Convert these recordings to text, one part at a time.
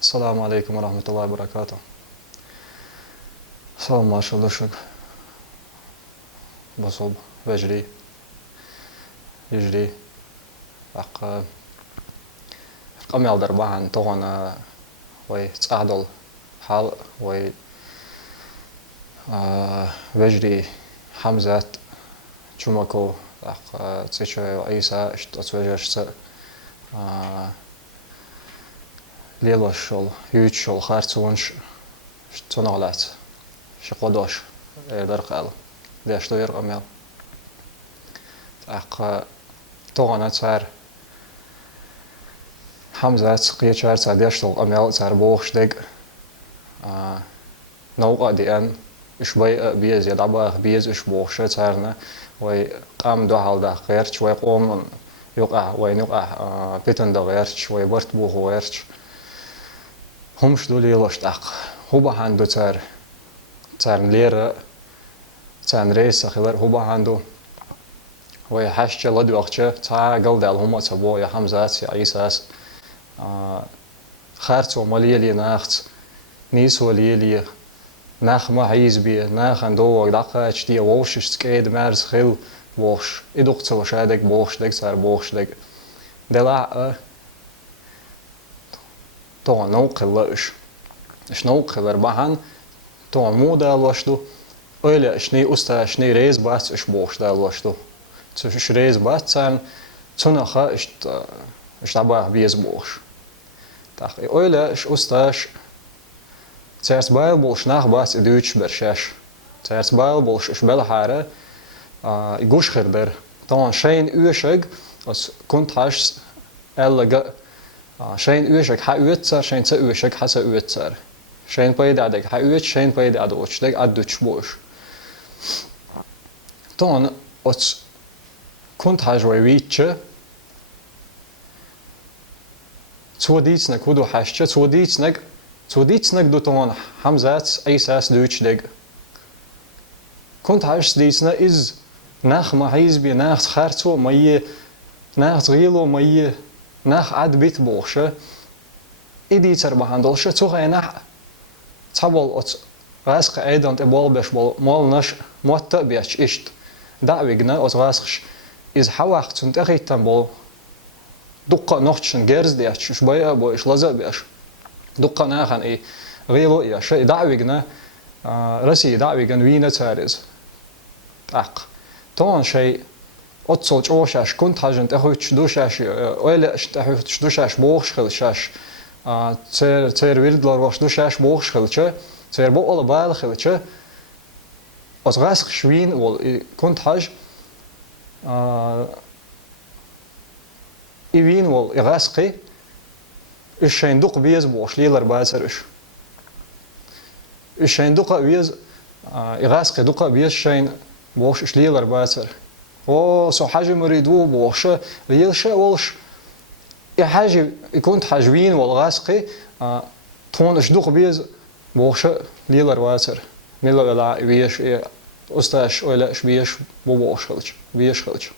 السلام عليكم ورحمة الله وبركاته. سلام ما شاء الله شك بصوب بجري يجري أق قم يالدر بعن طغنا وي تعدل حال وي بجري حمزة جمكو أق تيجي عيسى اشتوجش ليلوشل يوتشل خارتونش شتونالات شقودوش درقال داشتو يرقمل أق طغنا تار حمزة قيتشار تاديشتو قمل تار بوخش دق نوقع ديان إش بيز يدعبا بيز إش بوخش تارنا وي قام دو حال دا غيرش وي قوم يقع وي نقع بيتن دا غيرش وي برت بوخ غيرش همش دول يلوش تاق هو بهاندو تار ليرة تار ريس خلر هو بهاندو وي حشش لدو وقتش تا قل دال هما تبو يا حمزات يا عيساس خارت وماليلي ناخت نيس وليلي ناخ ما عيز بي ناخ عندو وقدقاش دي ووش سكيد مارس خيل ووش إدوقت وشادك بوش دك تار بوش دك دلا تو نوقلش إش نوقلر بهان تو مو دالوشتو öyle إشني أستا إشني ريز بات إش بوش دالوشتو إش ريز بات تان تناخا إش تبع بيز بوش تاخ öyle إش أستاش تيرس بايل بولش ناخ بات إدوش برشاش تيرس بايل بولش إش بالحارة يقوش خردر طبعا شين أوشج أس كنت عاش ألقى شين أوشج حأوتر شين تأوشج حسأوتر شين بايد عدك حأوت شين بايد عدوش دك عدوش بوش طبعا أس كنت عاش ويتش توديتنك ودو حاشة توديتنك دو طبعا حمزات أيساس دوش دك كنت عاش ديتنا إز ناخ ما عايز بي ناخ خارتو ماي ناخ غيلو ماي ناخ عد بيت بوخشة إدي تربهاندلشة توغي ناخ تابل أت غاسق أيضا تبال بيش بال مال نش موتا بيش إشت دعويقنا أت غاسقش إز حواق تنتقيتن بال دقة نوختشن جيرز ديش شبايا بو إش لزا بيش دقة ناخن إي غيلو إيش دعويقنا رسي دعويقن وينة تاريز أق طبعا شيء أتصل أوشاش كنت حاجة تأخذ دوشاش ولا تأخذ دوشاش بوخش خلشاش تير ويردلر وش دوشاش بوخش خلشة تير بو ولا بايل خلشة أتغاسق شوين ولا كنت حاجة إيوين ولا يغاسقي الشين دق بيز بوخش ليلر بايسرش الشين دق بيز يغاسقي دق بيز شين بوخش شليلر بايسر او سو حاجة مريدو بوخشة ليلشة ولش حاجة يكون حاجوين والغاسقي تون اشدوق بيز بوخشة ليلر واسر ميلا لا بيش استاش ولا بيش بوخش خلش بيش خلش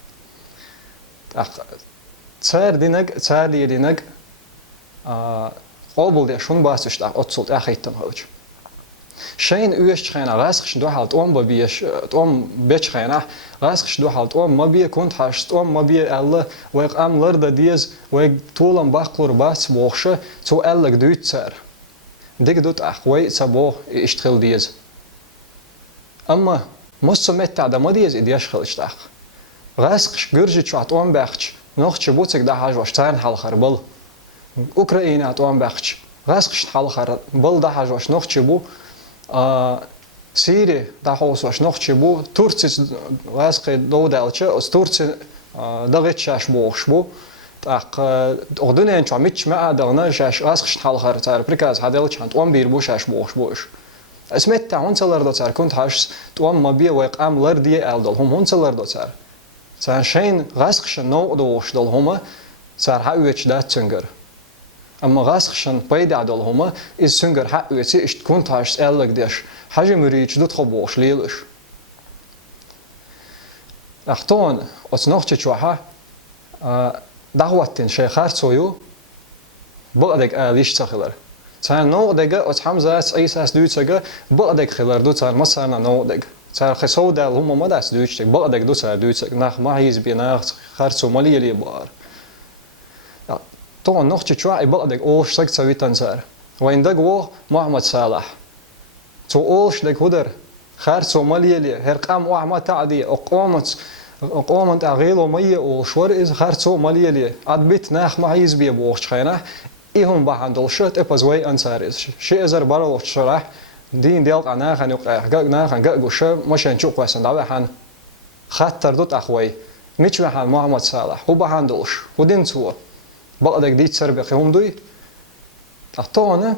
تسار لي دينك قابل ده شون باسش ده اتصلت اخيتن خلش شين أوش خينا غاسخش دو حالت ببيش بيش خينا غاسخش دو حالت ما بيه كنت حاشت ما بيه الله ويق لرد ديز ويق طولن باقلور باس بوخشة تو ألق دوت سار ديك دوت وي تبوه اشتغل ديز أما مصمت تعدا ما ديز إدياش خلش تاخ غاسخش جرجت شوات باخش نوخش بوتك ده حاج واشتان حال خربل أوكرانيا باخش غاسخش حال خربل ده حاج واش نوخش بو سيري دا حوس واش نوختشي بو تورتسي غاسقي دودالچه اس تورتسي دغتشاش بوخش بو تاق اردنين چا ميچ ما دغنا شاش غاسخش حالخر تار بريكاز هادلچ انت 11 بو شاش بوخش بوش اسمت تا هونسلر دو تار كنت هاش توم ما بي ويقام لر دي الدل هم هونسلر دو تار سان شين غاسخش نو دوش دل هما تار هاويچ داتنگر أما غاسخشن بيد عدل هما إز سنجر حق ويتي إشت كنت هاش سألك ديش حاجة مريج دوت خبوش ليلش أختون أتنوختي شوحة دعوتين شيخار سويو بقدك ليش تخلر تان نودجا أو حمزة أي ساس دوتشجا بقدك خلار دوتشان مثلا نودج تان خسودة هم ما داس دوتشج بقدك دوتشا دوتشج ناخ ما هيز بيناخ خرسو مالي لي بار طبعا نوختي شوي بقدك أوش سك تسوي تنسر وين دق محمد صالح تو أوش دق هدر خرسو مالي لي هرقام وعما تعدي أقومت أغيلو مية وشور إز خرسو مالي لي أدبيت ناخ ما هيز بي بوش خينه إيهم بحندل شت إبزوي أنصاريز شيء إزر برا شرح دين ديالك أنا خن يقع جنا خن جا جوش مش هنشوف قاسن دعوة حن خطر دوت أخوي مش بحن محمد صالح هو بحندلش ودين سوا بقدر ديت سربق يوم دوي أطانا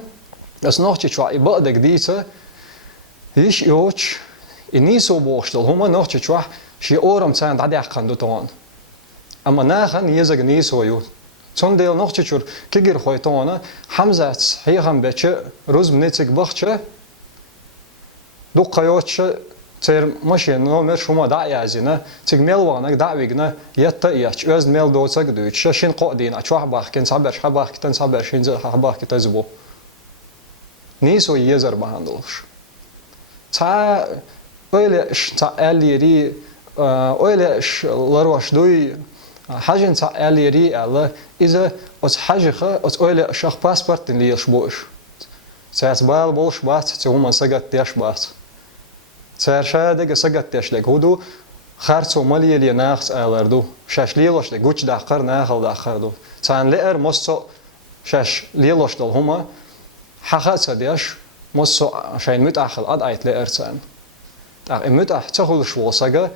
بس نحكي شوي بقدر ديت ليش يوش النيسو بوشتل هما نحكي شوي شيء أورم تان عدي أخن دوتان أما ناخن يزق نيسو يو تون ديال نحكي شور كيجر خويتانا حمزة هي هم بتش روز بنتك بخش دوق قياتش تر ماشي نومر شما دعي عزينا تجمل وانك دعوينا يتأيش أز ميل دوتك دوتش شين قادين أشوح باخ كن صبر شباخ كتن صبر شين زه باخ كتزبو نيسو يزر بهندلش تا أيلش تا أليري أيلش لروش دوي حاجة تا أليري على إذا أت حاجة أت أيل شخ باسبورت اللي يشبوش ساعات بال بولش بات تهم سجت تيش بات سعر شادق سجت تيش لك هدو خارج مالي اللي ناخس ألردو شاش ليلوش لك وش داخر ناخل داخر دو تان لئر مستو شاش ليلوش دل هما حقات سديش مستو شين متأخل أد أيت لئر تان متأخ تخل شو سجى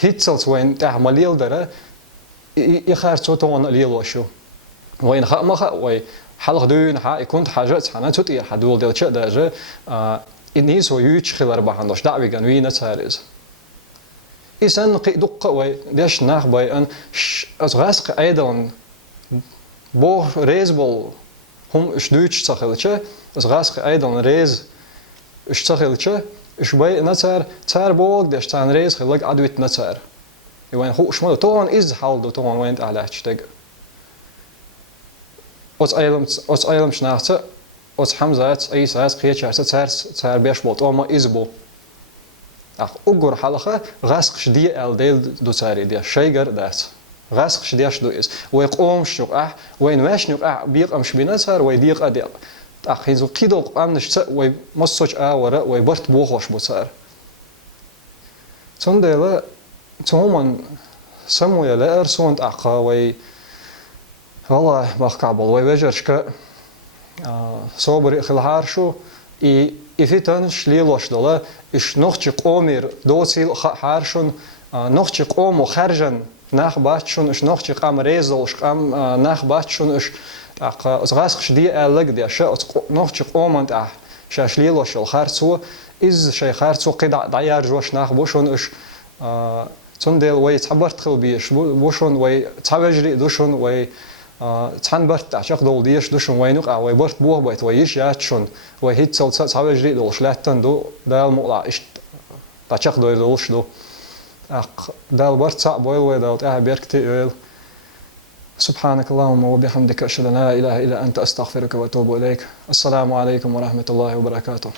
هيتسلت وين تعمليل دره يخارج توتون ليلوشو وين خا ما خا وين حلق دون ها يكون حاجات حنا تطير حدول ديال شيء درجة الناس ويوش خلال بحندوش دعوي جنوي نتسارز إنسان قيدق وي ديش ناخ باي أن أزغاسق أيضا بو ريزبل هم إش دوتش تخلتش أزغاسق أيضا ريز إش تخلتش إش باي نتسار تسار بوق ديش تان ريز خلق عدويت نتسار وين هو شمال طون إز حال دو طون وين على هشتاج أوت أيلم شناخته أوت حمزة أي ساعات قيادة تسار بيش بوت أو ما إزبو أقول حلقة غاسق شديد الديل دو تساري دي شيء دات غاسق شديش دو إز ويقوم شقع وين ماش نقع بيق أمش بينتسار ويديق أديق هيزو قيدو أمنش تس ومسوج ورا ويبرت بوخوش بوتسار تندل تهمن سمويا لا أرسونت وي والله مخكعبل ويوجرشك صبر خلهارشو إفتنش ليلوش دلا إش نخش قومير دوسيل هارشون نخش قوم وخرجن ناخ باتشون إش نخش قام ريزلش قام ناخ باتشون إش أزغاسخش دي ألق دي أشياء نخش قومن تاع شاش ليلوش الخارسو إز شي خارسو قيد دعيار جوش ناخ بوشون إش تندل وي تعبرت خلبيش بوشون وي تعبجري دوشون وي تان برت عشق دول ديش دوشون وينوق وي برت بوه بيت ويش ياتشون وي هيت سول تعبجري دول شلاتن دو دال مقلع إش تعشق دول دولش دو دال برت صعب بويل وي دال تاع بيركتي سبحانك اللهم وبحمدك أشهد أن لا إله إلا أنت أستغفرك وأتوب إليك السلام عليكم ورحمة الله وبركاته